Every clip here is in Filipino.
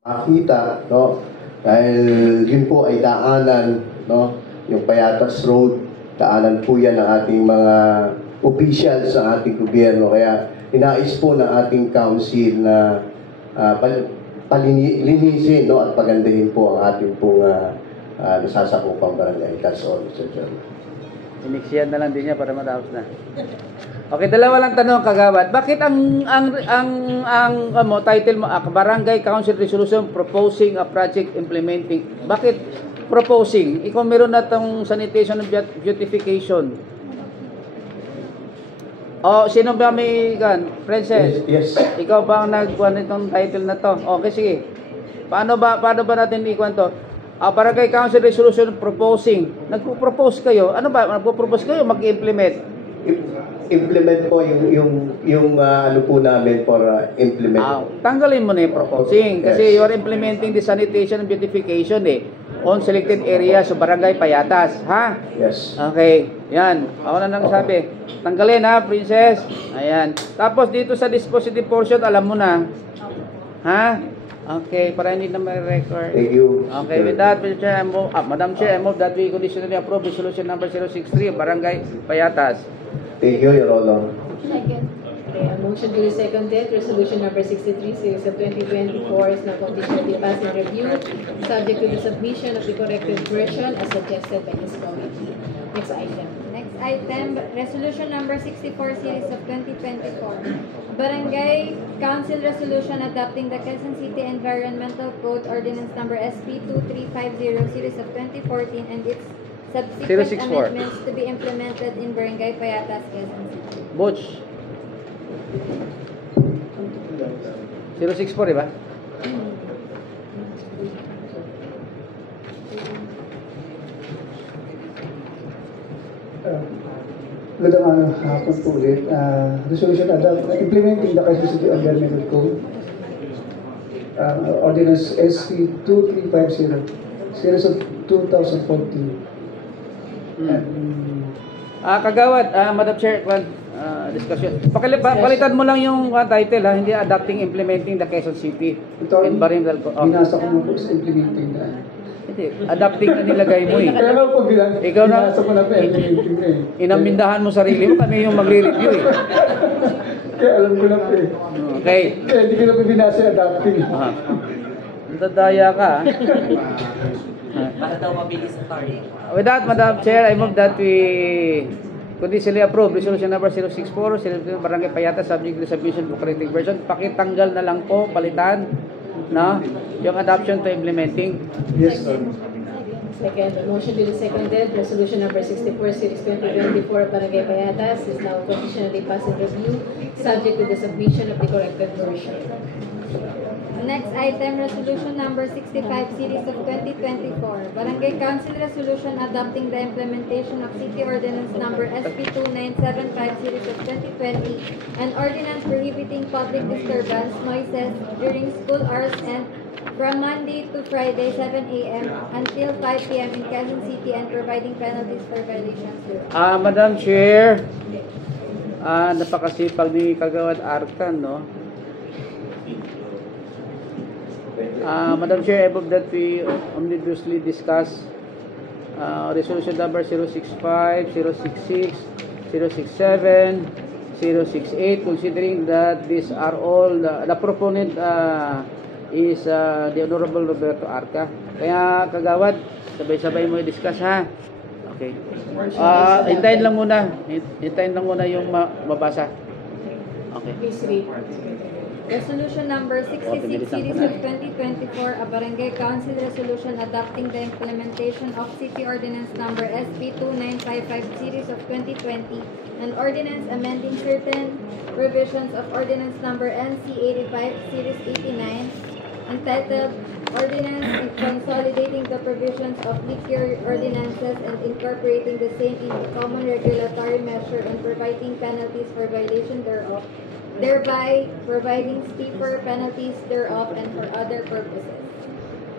makita, no? Dahil yun po ay daanan, no? Yung Payatas Road, daanan po yan ng ating mga officials sa ating gobyerno. Kaya inais po ng ating council na linisin, no? At pagandahin po ang ating pong nasasakupang barangay. That's all, Mr. Chairman. Iniksyan na lang din niya para matapos na. Okay, dalawa lang tanong, Kagawad. Bakit ang title mo, Barangay Council Resolution Proposing a Project Implementing? Bakit proposing? Ikaw meron na itong sanitation and beautification. O, sino ba may Princess? Yes. Ikaw ba ang nagkuha nitong title na to? Okay, sige. Paano ba natin ikuha to? Barangay Council Resolution Proposing. Nagpo-propose kayo. Ano ba? Nagpo-propose kayo mag-implement? Implement po yung ano po namin for implement. Tanggalin mo na yung proposing. Kasi you are implementing the sanitation and beautification on selected areas sa Barangay Payatas. Ha? Yes. Okay. Yan. Ako na lang sabi. Tanggalin ha, Princess. Ayan. Tapos dito sa dispositive portion, alam mo na. Ha? Okay, para hindi na may record. Thank you. Okay, with that, Mr. Chair, Madam Chair, I move that we conditionally approve resolution number 063 of Barangay Payatas. Thank you, Your Honor. Second. Okay, a motion duly seconded. Resolution number 63, series of 2024 is now conditionally passed and reviewed, subject to the submission of the corrected version as suggested by this committee. Next item. Next item, resolution number 64, series of 2024. Barangay Council Resolution adopting the Quezon City Environmental Code Ordinance number SP 2350, series of 2014 and its subsequent 064. amendments to be implemented in Barangay Payatas, Quezon City. Butch. 064, diba? Magandang hapon po ulit. Resolution implementing the Quezon City Environmental Code. Ordinance SP 2350, series of 2014. Kagawad, Madam Chair, discussion. Palitan mo lang yung title ha, hindi adopting implementing the Quezon City Environmental Code. Binasa ko mo po sa implementing na. Hindi, adapting na nilagay mo eh. Kaya po Ikaw na, binasa ko na po implementing na eh. inamindahan mo sarili mo, kami yung magre-review eh. Kaya alam ko na po eh. Okay. Kaya hindi ko na po binasa yung adapting. Dadaya ka ha. Para daw mabilis ang target. With that, Madam Chair, I move that we conditionally approve resolution number 064, Barangay Payatas, subject to submission for correcting version. Pakitanggal na lang po, palitan, no? Yung adoption to implementing. Yes, sir. Second, a motion duly seconded. Resolution number 64, series 2024 of Barangay Payatas is now conditionally passed and reviewed, subject to the submission of the corrected version. Next item, resolution number 65, series of 2024. Barangay Council Resolution adopting the implementation of City Ordinance number SP 2975, series of 2020, and ordinance prohibiting public disturbance, noises during school hours and from Monday to Friday, 7 a.m. until 5 p.m. in Quezon City and providing penalties for violations thereof. Madam Chair, napakasipag ni Kagawad Arkan, no? Madam Chair, I move that we omnibuously discuss resolution number 065, 066, 067, 068, considering that these are all, the proponent is the Honorable Roberto Arca. Kaya Kagawad, sabay-sabay mo i-discuss ha. Okay. Hintayin lang muna yung mabasa. Okay. Please read. Resolution number 66, series of 2024, a Barangay Council Resolution adopting the implementation of City Ordinance number SP 2955, series of 2020, and ordinance amending certain provisions of Ordinance number NC 85, series 89, entitled Ordinance Consolidating the Provisions of Liquor Ordinances and Incorporating the Same in a Common Regulatory Measure and Providing Penalties for Violation thereof, thereby providing steeper penalties thereof and for other purposes.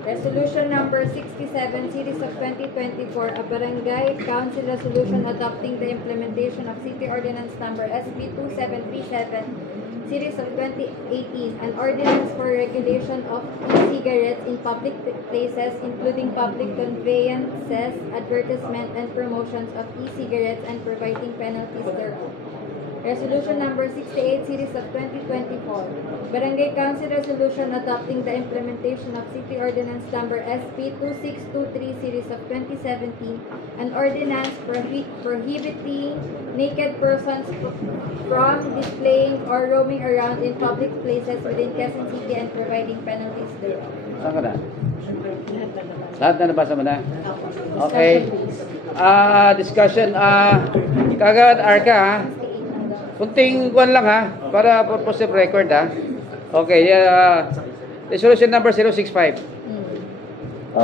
Resolution number 67, series of 2024, a barangay council resolution adopting the implementation of City Ordinance number SB 2737, series of 2018, an ordinance for regulation of e-cigarettes in public places, including public conveyances, advertisement, and promotions of e-cigarettes and providing penalties thereof. Resolution number 68, series of 2024, Barangay Council Resolution adopting the implementation of City Ordinance number SP 2623, series of 2017, an ordinance prohibiting naked persons from displaying or roaming around in public places within Quezon City and providing penalties thereof. Saan ka na? Lahat na nabasa mo na? Okay. Discussion. Kagad Arca, ha? Kunting kwan lang, ha? Para purpose of record, ha? Okay. Resolution number 065.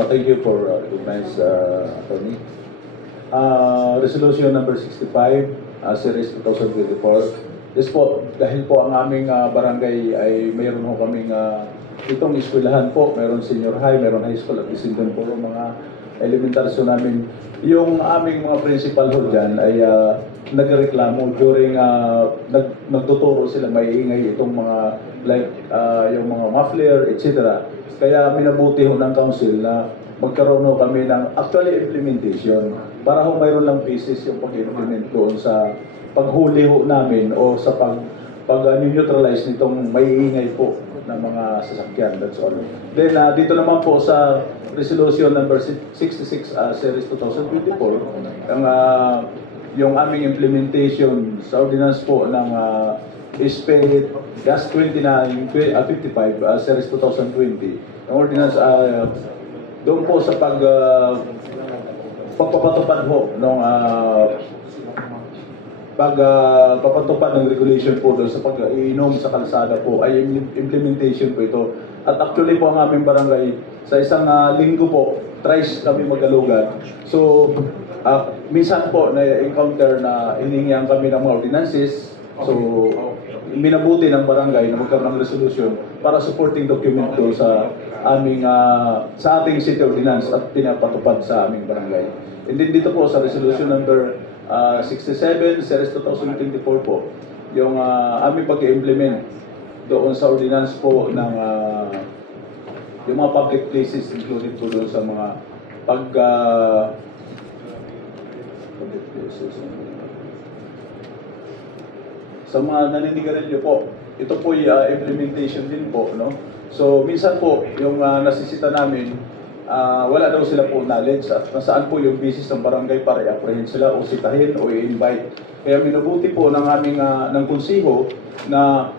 Thank you for advice, Attorney. Resolution number 65, series 2024. Yes po, dahil po ang aming barangay ay mayroon po kaming itong eskwelahan po, mayroon senior high, mayroon high school at isin doon po mga elementary so namin. Yung aming mga principal ho dyan ay nagreklamo during nagtuturo sila maiingay itong mga like yung mga muffler, etc. Kaya minabuti ho ng council na magkaroon ho kami ng actually implementation para ho mayroon lang pieces yung pag-implement doon sa paghuli ho namin o sa pag-neutralize nitong maiingay po ng mga sasakyan. That's all. Then dito naman po sa resolution number 66 series 2024 ang yung aming implementation sa ordinance po ng SPE Gas 2955 series 2020. Ang ordinance doon po sa pagpapatupad ho ng pagpapatupad ng regulation po doon sa pag-iinom sa kalsada po ay implementation po ito. At actually po ang aming barangay sa isang linggo po thrice kami magalugan. So minsan po na-encounter na hiningihan kami ng mga ordinances. So minabuti ng barangay na magkaroon ng resolution para supporting document doon sa aming sa ating city ordinance at pinapatupad sa aming barangay. And then dito po sa resolution number 67 series 2024 po yung aming pag-implement doon sa ordinance po ng yung mga public places included po doon sa mga sa mga naninigarilyo po. Ito po yung implementation din po, no? So minsan po yung nasisita namin wala daw sila po knowledge at nasaan po yung business ng barangay para i-apprehend sila o sitahin o i-invite. Kaya minubuti po ng aming ng konsiho na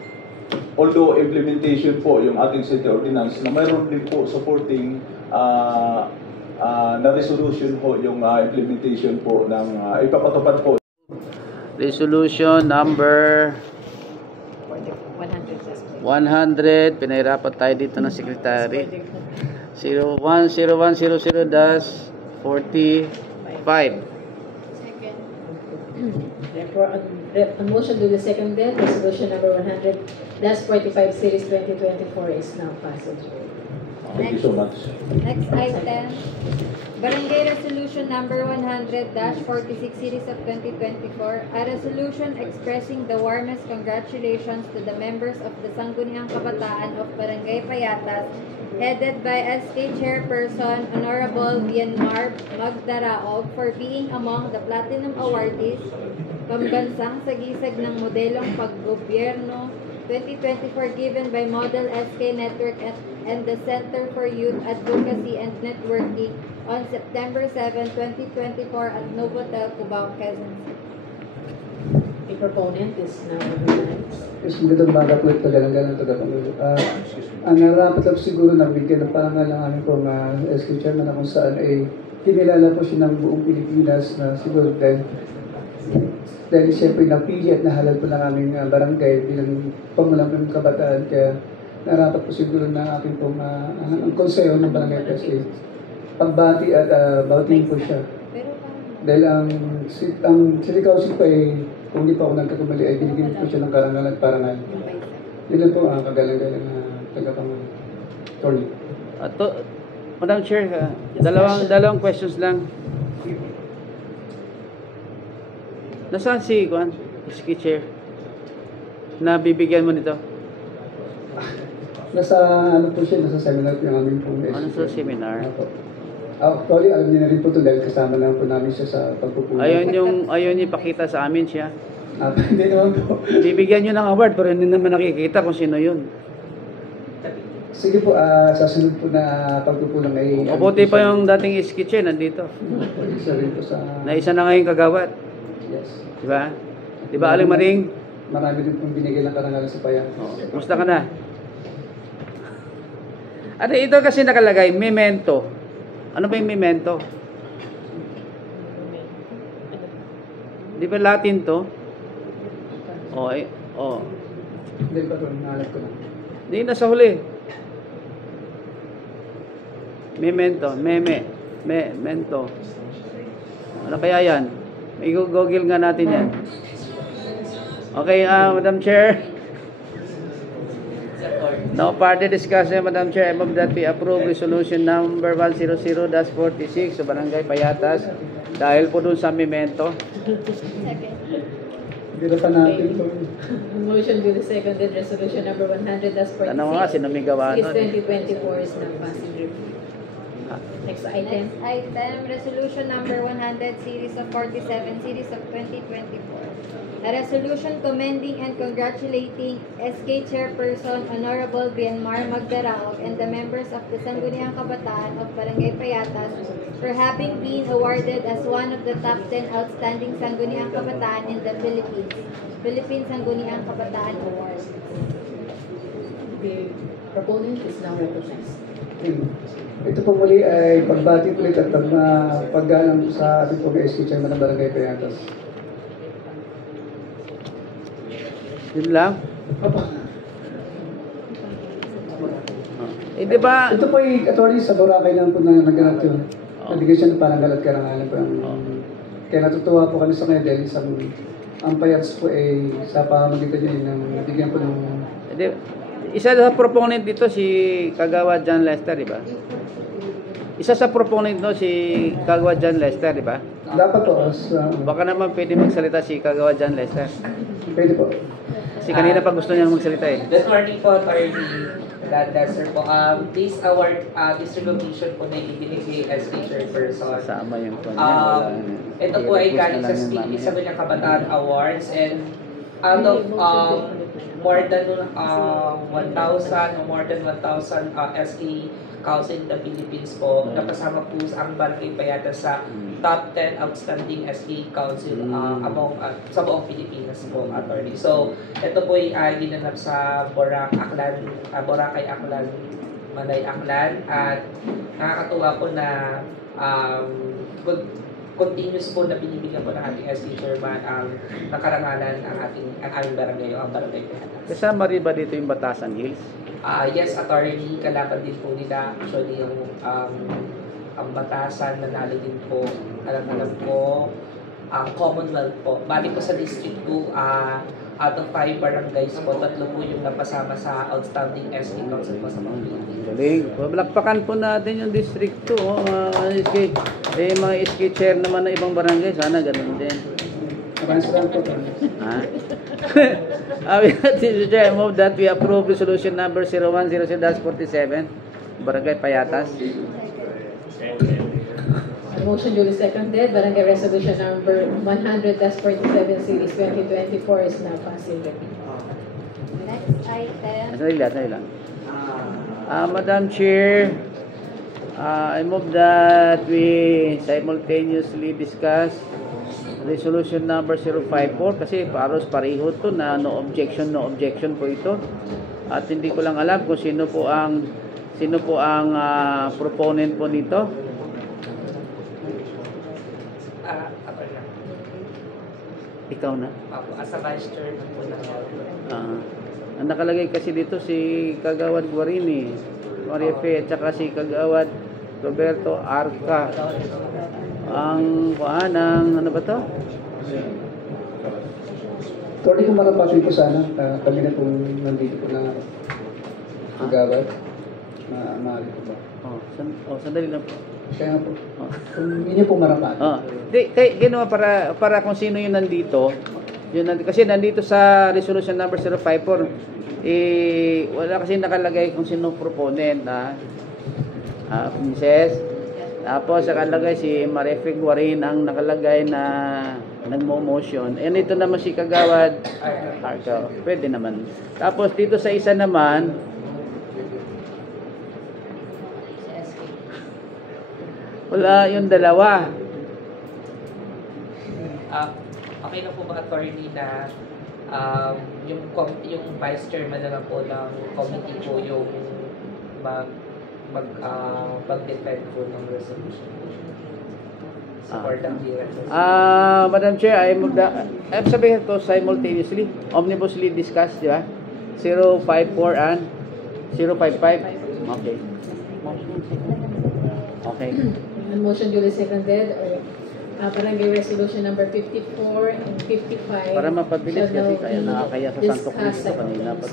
although implementation po yung ating city ordinance na mayroon din po supporting na resolution po yung implementation po ng ipapatupad po. Resolution number 100. Pinahirapan tayo dito ng secretary. 010100-45. Therefore, on motion duly seconded, resolution number 100-45 series 2024 is now passage. Thank you so much. Next item, Barangay Resolution number 100-46 series of 2024, a resolution expressing the warmest congratulations to the members of the Sangguniang Kabataan of Barangay Payatas, headed by SK Chairperson Honorable Vienmar Magdaraog for being among the Platinum Awardees, pambansang sagisag ng modelong paggobyerno 2024 given by Model SK Network and the Center for Youth Advocacy and Networking on September 7, 2024 at Novotel, Cubao, Quezon City. The proponent is now recognized. Yes, magandang baga po ito, galang-galang tagapangulo. Ang narapat lang siguro na bigyan ng parangal ng aming pong SK Chairman na kung saan ay kinilala po siya ng buong Pilipinas na siguro dahil siyempre napili at nahalal po ng aming barangay bilang pangulang ng kabataan. Kaya narapat po siguro na aking pong ang konseyo ng barangay SK pagbati at bautihin po siya. Dahil ang City Council pa ay kung di pa ako nagkakamali ay binigyan po siya ng karangal at parangal. Yun lang po ang kagalang-galang na tagapangulo. Attorney. Madam Chair, dalawang questions lang. Nasaan si Juan? SK Chair? Na bibigyan mo nito? Nasa, ano po siya, nasa seminar po yung aming pong Ano sa seminar? Opo. Actually, alam niya na rin po ito dahil kasama lang po namin siya sa pagpupulong. Ayaw niyo ipakita sa amin siya. Hindi naman po. Bibigyan niyo ng award pero hindi naman nakikita kung sino yun. Sige po, sasunod po na pagpupulong ay... Mabuti pa yung dating SK Chair nandito. Isa rin po sa... Na isa na ngayon kagawad. Yes. Diba? Diba, Aling Maring? Marami din pong binigay ng karangalan sa bayan. Kumusta ka na? Ano ito kasi nakalagay, memento. Ano ba yung memento? Di ba Latin to? Oh. Hindi pa ito, nahalap ko na. Di nasa huli. Memento. Ano kaya yan? May google nga natin yan. Okay, Madam Chair. No further discussion, Madam Chair. I move that we approve resolution number 100-46 sa Barangay Payatas dahil po dun sa memento. Hindi na pa natin ito. Motion duly seconded, resolution number 100-46. Tanong nga, sino may gawa Is nun? 2024 is now passing review. Next item. Next item, resolution number 100, series of 47, series of 2024. A resolution commending and congratulating SK Chairperson Honorable Bienmar Magdaraog and the members of the Sangguniang Kabataan of Barangay Payatas for having been awarded as one of the top 10 outstanding Sangguniang Kabataan in the Philippines. Philippine Sangguniang Kabataan Award. The proponent is now recognized. Ito po muli ay pagbati ulit at paggalang sa ating pong SK Chairman ng Barangay Payatas. Yun lang. Opo. Di ba? Ito po ay attorney sa Boracay lang po na naganap yun. Nabigay siya ng parang galat karangalan po. Kaya natutuwa po kami sa kanya dahil ang Payats po ay sa pamamagitan niya ng nabigyan po ng... Isa sa proponent dito si Kagawad John Lester, di ba? Isa sa proponent no si Kagawad John Lester, di ba? Dapat po. Baka naman pwede magsalita si Kagawad John Lester. Pwede po. Kasi kanina pa gusto niyang magsalita eh. Good morning po, Attorney Sir po. This award, this recognition po na ibinigay as teacher person. Kasama yung kanya. Ito po ay galing sa Sangguniang Kabataan Awards, and out of more than 1,000 SK Council in the Philippines po, napasama po ang Barangay Payatas sa top 10 outstanding SK Council sa buong Pilipinas po, Attorney. So, ito po ay ginanap sa Boracay, Aklan, Manay, Aklan, at nakakatuwa po na continuous po na binibigyan po ng ating SK Chairman ang nakarangalan ang aming barangay o ang Barangay Payatas. Kasama rin ba dito yung Batasan Hills? Yes, Attorney, kalaban din po nila. Actually, yung ang Batasan, nanalo din po. Alam po, ang Commonwealth po. Bali po sa district ko, out of 5 barangays po, 3 po yung napasama sa outstanding SK Council po sa mga Pilipinas. Galing. Palakpakan po natin yung district 2. Mga SK chair naman ng ibang barangay. Sana ganun din. Maraming salamat po. Mr. Chair, I move that we approve resolution number 0100-47, Barangay Payatas. Motion duly seconded, barangay resolution number 100-47 series 2024 is now passing review. Next item, Sandali lang. Madam Chair, I move that we simultaneously discuss resolution number 054 kasi pareho to na no objection po ito. At hindi ko lang alam kung sino po ang proponent po nito. Ikaw na. As a Vice Chairman po ng Ang nakalagay kasi dito si Kagawad Guarini, Maria Fe, at saka si Kagawad Roberto Arca. Ang ano ba to? Sorry kung marapatin ko sana, kami na pong nandito po na agawad. Maaari po ba? Sandali lang po. Kaya nga po. Oh. Kung hindi po marapat. Ginawa para kung sino yung nandito, kasi nandito sa resolution number 054, wala kasi nakalagay kung sino proponent na Princess. Tapos nakalagay si Marifig Guarin ang nakalagay na nagmo-motion. Ito naman si Kagawad Arca. Pwede naman. Tapos dito sa isa naman, wala yung dalawa. Okay na po ba, attorney, na yung vice chairman na lang po ng committee po yung mag-defend po ng resolution for the clearance? Madam Chair, I'm sabihin ko simultaneously, omnibussly discussed, di ba? 054 and 055. Okay. Okay. And motion duly seconded, barangay resolution number 54 and 55. Para mapabilis shall kasi now kaya be nakakaya sa Santo discussed Cristo kanina pa.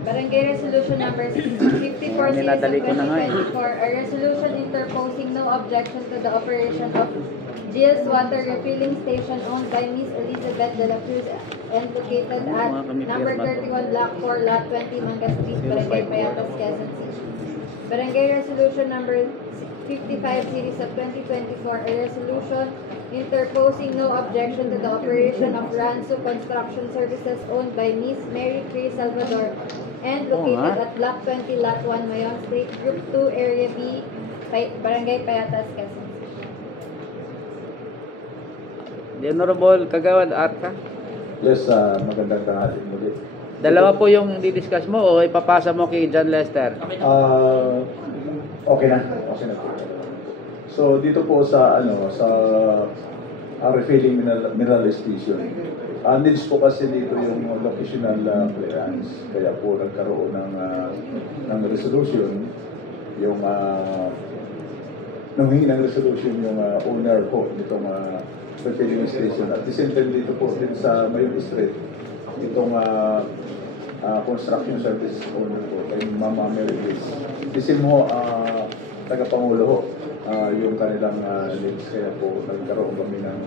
Barangay Resolution Number 54 series of Ninadali ko na nga eh. 2024, a resolution interposing no objection to the operation of Gilles Water Refilling Station owned by Miss Elizabeth de la Cruz and located at number 31 Block 4 Lot 20 Manga Street, Barangay Payatas, Quezon City. Barangay Resolution Number 55 series of 2024, a resolution interposing no objection to the operation of Ranso Construction Services owned by Miss Mary Cray Salvador and located at Block 20 Lot 1 Mayon Street, Group 2, Area B, Barangay Payatas, Quezon City. The Honorable Kagawad Arca. Yes, magandang tanghali muli. Dalawa po yung di-discuss mo o ipapasa mo kay John Lester? Okay na. Okay na. So dito po sa refilling mineral station. Needs po kasi dito yung locational clearance. Kaya po nagkaroon ng resolution yung nanghingi ng resolution yung owner po nitong refilling station. At the same time dito po din sa Mayon Street itong construction service owner po kay Mama Mary Grace. Isin mo taga-pangulo ho yung kanilang needs, kaya po nagkaroon kami ng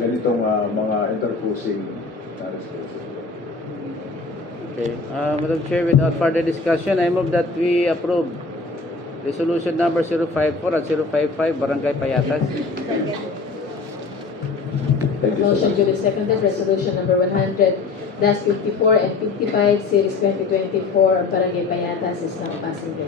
ganitong mga interposing resolution. Okay. Madam Chair, without further discussion, I move that we approve resolution number 054 and 055, Barangay Payatas. Thank you so Motion much. duly seconded, resolution number 100-54 and 55 series 2024 of Barangay Payatas is now passing the